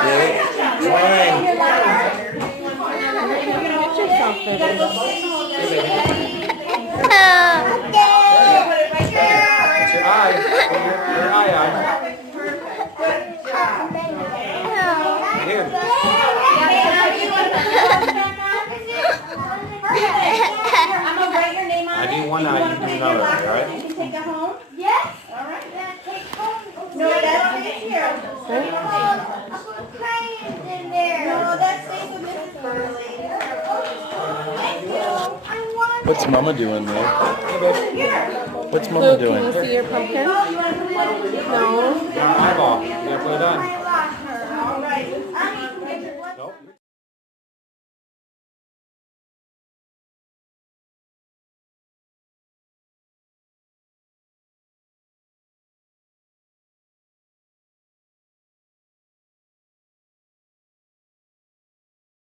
Your eye. Your eye. Here. I'm gonna write your name on I do one eye, you do another eye, all right? You can take it home? Yes. All right, then take home. No, that stays here. In there. No, that stays with Mrs. Burley. Thank you. I want What's Mama doing there? here. What's Mama Luke, doing? can you see your pumpkin? Oh, you want to put it in? No. Eyeball. You gotta put it